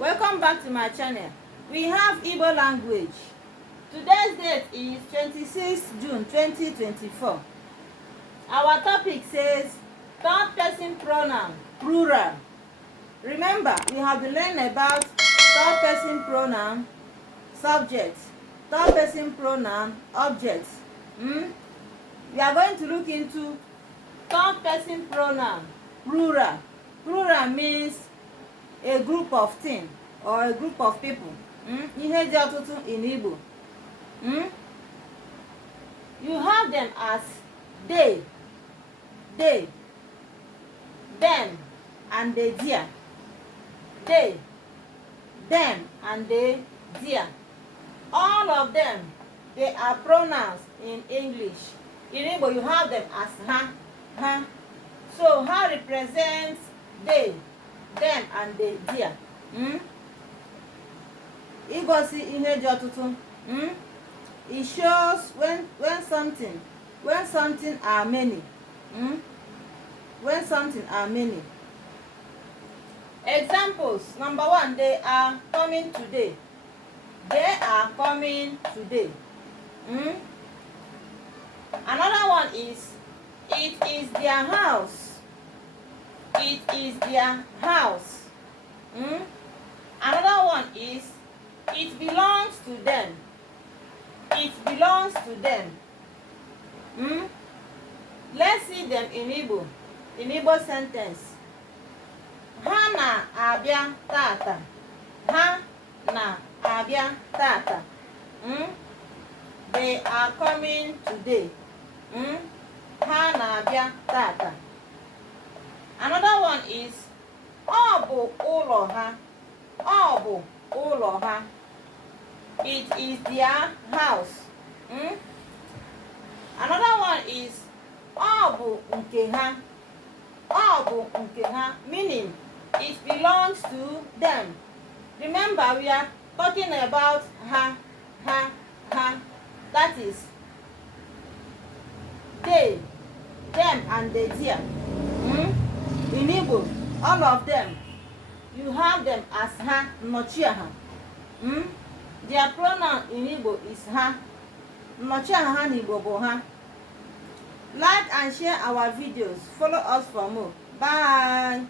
Welcome back to my channel. We have Igbo language. Today's date is 26th June 2024. Our topic says third person pronoun, plural. Remember, we have been learning about third person pronoun, subject, third person pronoun, object. We are going to look into third person pronoun, plural. Plural means a group of things or a group of people. Ihe dị ọtụtụ in Igbo. You have them as they, them, and they, dear. They, them, and they, dear. All of them, they are pronouns in English. In Igbo, you have them as ha. So, ha represents they, them, and they, dear. Igosi ihe dị ọtụtụ. It shows when something are many. When something are many. Examples. Number one, they are coming today. They are coming today. Another one is it is their house. It is their house. Another one is it belongs to them. It belongs to them. Let's see them in Igbo. In Igbo sentence. Ha na-abịa tata. Ha na-abịa tata. They are coming today. Ha na-abịa tata. Another one is ọ bụ ụlọ ha. Ọ bụ ụlọ ha. It is their house. Another one is ọ bụ nke ha. Ọ bụ nke ha, meaning it belongs to them. Remember, we are talking about ha. That is they, them, and they, dear. In Igbo, all of them, you have them as ha, nochia ha. Their pronoun in Igbo is ha. Nochia ha in Igbo bo ha. Like and share our videos. Follow us for more. Bye.